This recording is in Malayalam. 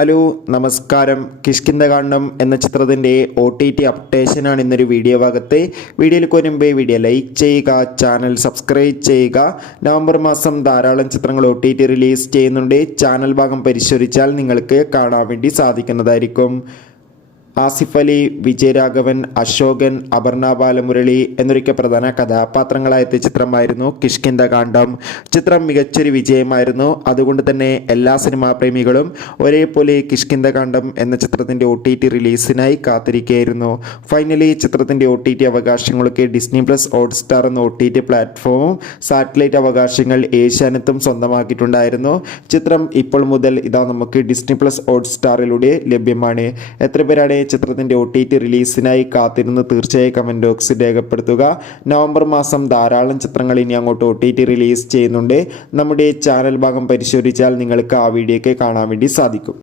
ഹലോ നമസ്കാരം. കിഷ്കിന്ധകാണ്ഡം എന്ന ചിത്രത്തിൻ്റെ OTT അപ്ഡേഷനാണ് ഇന്നൊരു വീഡിയോ ഭാഗത്ത്. വീഡിയോയിൽ മുൻപേ വീഡിയോ ലൈക്ക് ചെയ്യുക, ചാനൽ സബ്സ്ക്രൈബ് ചെയ്യുക. നവംബർ മാസം ധാരാളം ചിത്രങ്ങൾ OTT റിലീസ് ചെയ്യുന്നുണ്ട്. ചാനൽ ഭാഗം പരിശോധിച്ചാൽ നിങ്ങൾക്ക് കാണാൻ വേണ്ടി സാധിക്കുന്നതായിരിക്കും. ആസിഫ് അലി, വിജയരാഘവൻ, അശോകൻ, അപർണ ബാലമുരളി എന്നൊക്കെ പ്രധാന കഥാപാത്രങ്ങളായ ചിത്രമായിരുന്നു കിഷ്കിന്ധകാണ്ഡം. ചിത്രം മികച്ചൊരു വിജയമായിരുന്നു. അതുകൊണ്ട് തന്നെ എല്ലാ സിനിമാ പ്രേമികളും ഒരേപോലെ കിഷ്കിന്ധകാണ്ഡം എന്ന ചിത്രത്തിൻ്റെ OTT റിലീസിനായി കാത്തിരിക്കുകയായിരുന്നു. ഫൈനലി ചിത്രത്തിൻ്റെ OTT അവകാശങ്ങളൊക്കെ ഡിസ്നി പ്ലസ് ഹോട്ട്സ്റ്റാർ എന്ന OTT പ്ലാറ്റ്ഫോമും സാറ്റലൈറ്റ് അവകാശങ്ങൾ ഏഷ്യാനെറ്റും സ്വന്തമാക്കിയിട്ടുണ്ടായിരുന്നു. ചിത്രം ഇപ്പോൾ മുതൽ നമുക്ക് ഡിസ്നി പ്ലസ് ഹോട്ട്സ്റ്റാറിലൂടെ ലഭ്യമാണ്. എത്ര പേരാണ് ചിത്രത്തിൻ്റെ OTT റിലീസിനായി കാത്തിരുന്ന് തീർച്ചയായും കമൻറ്റ് ബോക്സിൽ രേഖപ്പെടുത്തുക. നവംബർ മാസം ധാരാളം ചിത്രങ്ങൾ ഇനി അങ്ങോട്ട് OTT റിലീസ് ചെയ്യുന്നുണ്ട്. നമ്മുടെ ചാനൽ ഭാഗം പരിശോധിച്ചാൽ നിങ്ങൾക്ക് ആ വീഡിയോയ്ക്ക് കാണാൻ വേണ്ടി സാധിക്കും.